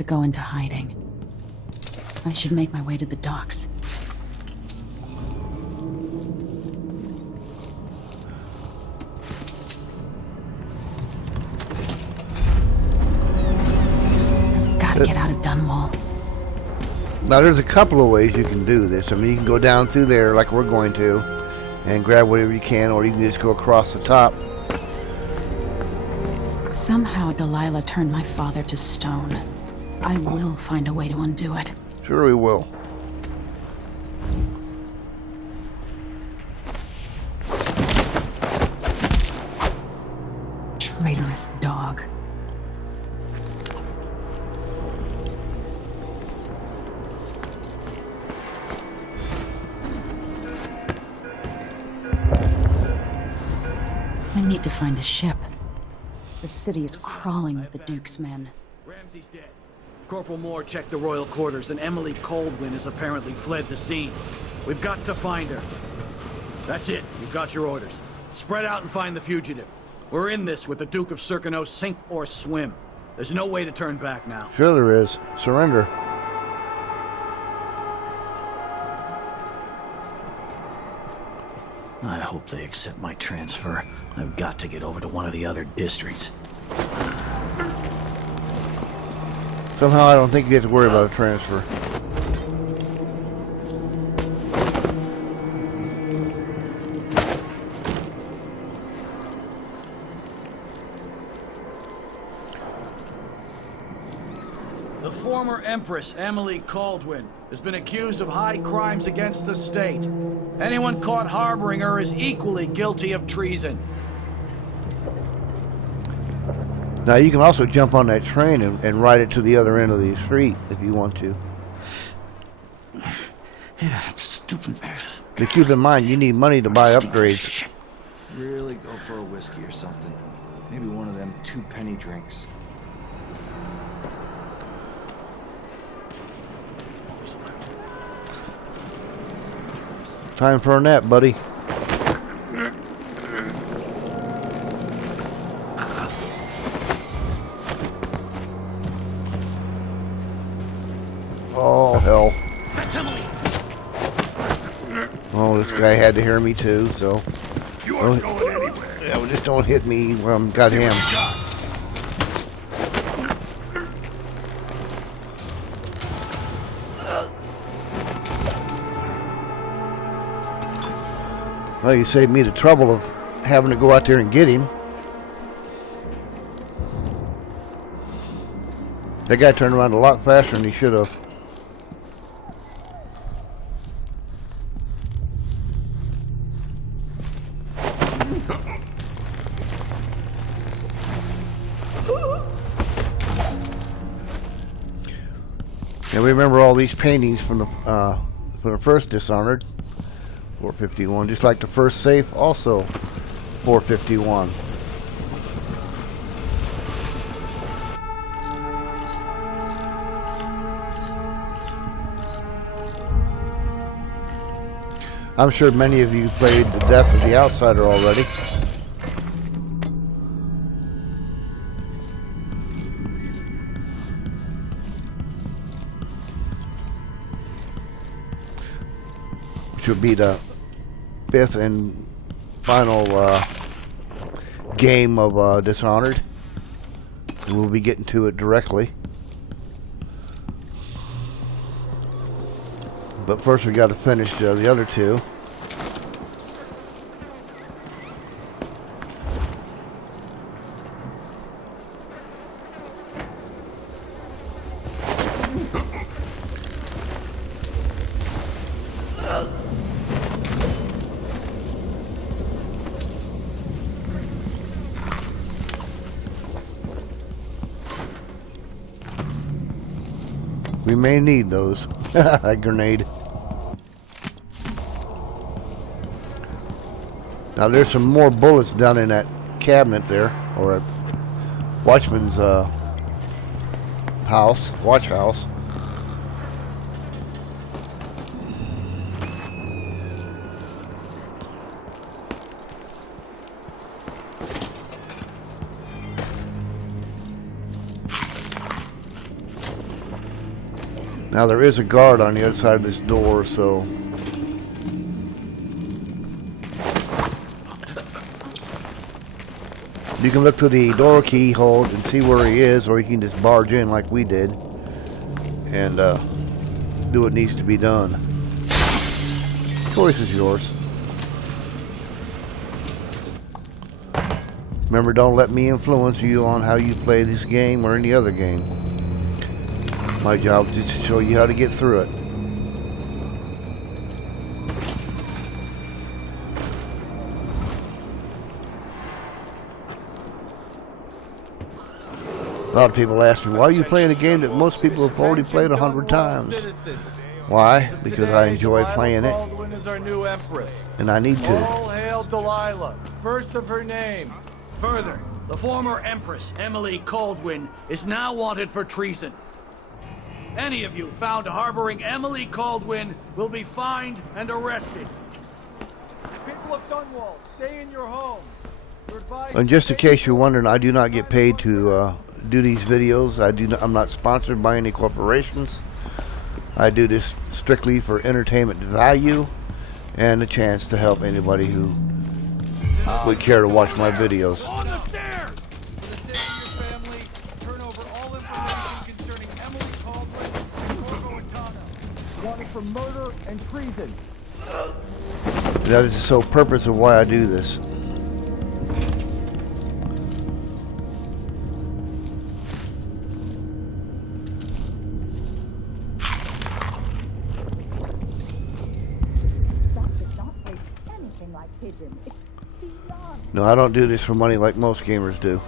to go into hiding. I should make my way to the docks. Gotta get out of Dunwall. Now, there's a couple of ways you can do this. I mean, you can go down through there like we're going to and grab whatever you can, or you can just go across the top. Somehow Delilah turned my father to stone. I will find a way to undo it. Sure we will. Traitorous dog. I need to find a ship. The city is crawling with the Duke's men. Ramsey's dead. Corporal Moore checked the royal quarters, and Emily Coldwin has apparently fled the scene. We've got to find her. That's it. You've got your orders. Spread out and find the fugitive. We're in this with the Duke of Circano, sink or swim. There's no way to turn back now. Sure there is. Surrender. I hope they accept my transfer. I've got to get over to one of the other districts. Somehow I don't think you have to worry about a transfer. The former Empress, Emily Caldwin, has been accused of high crimes against the state. Anyone caught harboring her is equally guilty of treason. Now you can also jump on that train and ride it to the other end of the street if you want to. Yeah, stupid. But keep in mind, you need money to buy upgrades. Really go for a whiskey or something. Maybe one of them 2-penny drinks. Time for a nap, buddy. Oh, hell. That's Emily. Oh, this guy had to hear me too, so. You aren't going anywhere. Yeah, well, just don't hit me when I've got him. Well, you saved me the trouble of having to go out there and get him. That guy turned around a lot faster than he should have. And we remember all these paintings from the first Dishonored. 451, just like the first safe, also 451. I'm sure many of you played The Death of the Outsider already. Which would be the fifth and final game of Dishonored. We'll be getting to it directly. But first we got to finish the other two. We may need those. A grenade. Now there's some more bullets down in that cabinet there, or a watchman's house, watch house. Now there is a guard on the other side of this door, so you can look through the door keyhole and see where he is, or you can just barge in like we did and do what needs to be done. Choice is yours. Remember, don't let me influence you on how you play this game or any other game. My job is to show you how to get through it. A lot of people ask me, why are you playing a game that most people have already played 100 times? Why? Because I enjoy playing it. Kaldwin is our new empress. And I need to. All hail Delilah, first of her name. Further, the former Empress, Emily Kaldwin, is now wanted for treason. Any of you found harboring Emily Kaldwin will be fined and arrested. People of Dunwall, stay in your homes. You're advised And just to in stay case you're wondering, I do not get paid to do these videos. I'm not sponsored by any corporations. I do this strictly for entertainment value and a chance to help anybody who would care to watch my videos. On the stairs! For the sake of your family, turn over all information concerning Emily Kaldwin and Corvo Itano, wanted for murder and treason. That is the sole purpose of why I do this. No, I don't do this for money like most gamers do.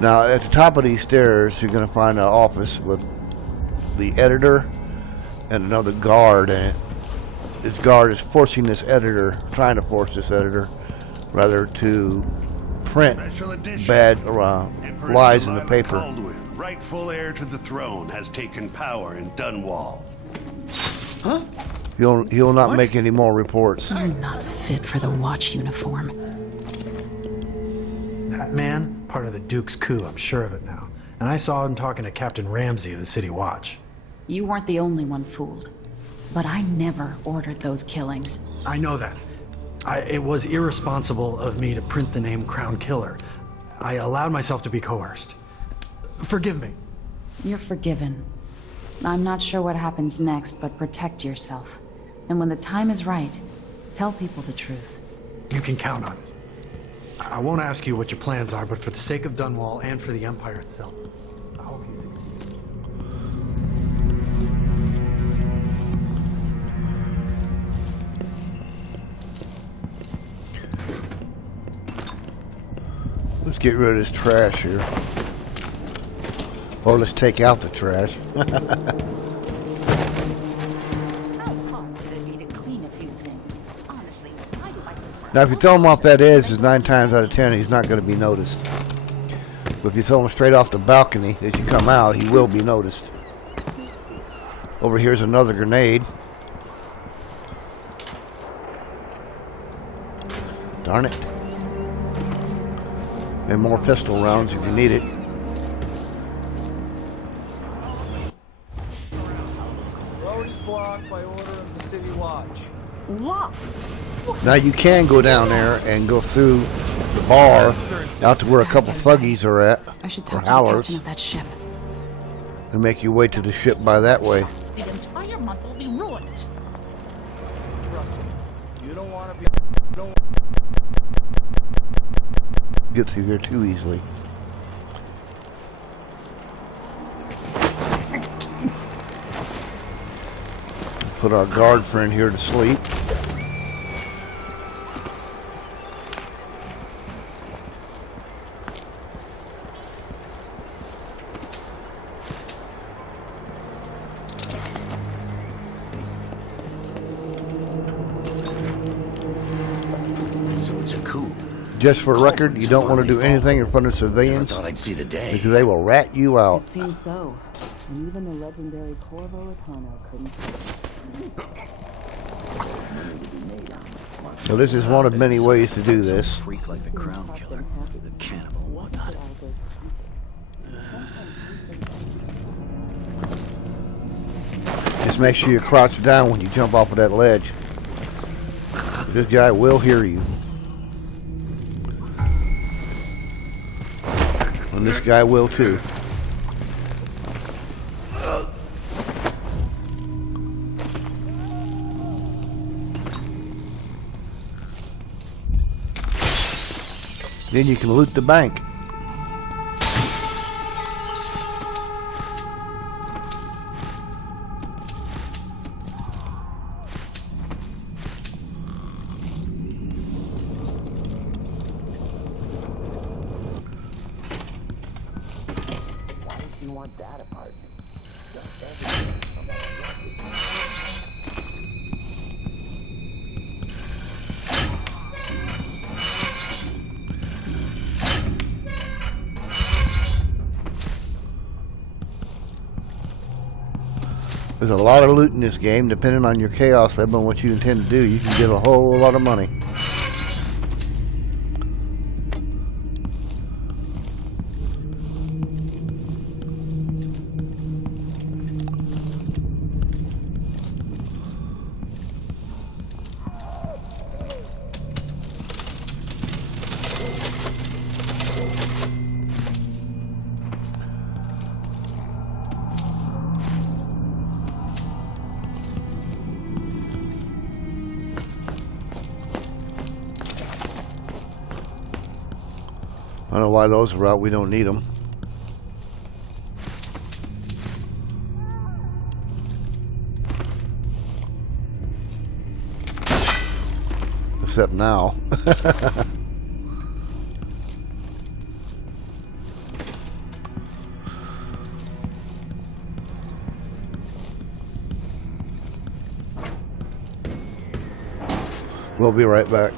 Now, at the top of these stairs, you're going to find an office with the editor and another guard in it. This guard is forcing this editor, trying to force this editor, rather, to print Special edition. bad Empress lies in the Delilah paper. Kaldwin, rightful heir to the throne, has taken power in Dunwall. He'll not make any more reports. I'm not fit for the watch uniform. That man, part of the Duke's coup, I'm sure of it now. And I saw him talking to Captain Ramsey of the City Watch. You weren't the only one fooled. But I never ordered those killings. I know that. It was irresponsible of me to print the name Crown Killer. I allowed myself to be coerced. Forgive me. You're forgiven. I'm not sure what happens next, but protect yourself. And when the time is right, tell people the truth. You can count on it. I won't ask you what your plans are, but for the sake of Dunwall and for the Empire itself, I hope you succeed. Let's get rid of this trash here. Or let's take out the trash. How hard would it be to clean a few things? Honestly, why do I... Now, if you throw him off that edge, there's 9 times out of 10 he's not going to be noticed. But if you throw him straight off the balcony as you come out, he will be noticed. Over here's another grenade. Darn it. And more pistol rounds if you need it. Road is blocked by order of the City Watch. Locked? Now you can go down there and go through the bar out to where a couple thuggies are at, I should or talk to the howlers, captain of that ship. and make your way to the ship by that way. The entire month will be ruined. Trust me. You don't want to be. Get through here too easily. Put our guard friend here to sleep. So it's a coup. Just for record, you don't want to do anything in front of civilians Thought I'd see the day. because they will rat you out. It seems so. And even the legendary Corvo Itano couldn't. So this is one of many ways to do Some this. freak like the Crown Killer, the cannibal and whatnot. Just make sure you crouch down when you jump off of that ledge. This guy will hear you. And this guy will too. Then you can loot the bank. There's a lot of loot in this game. Depending on your chaos level and what you intend to do, you can get a whole lot of money. I don't know why those are out. We don't need them. Except now. We'll be right back.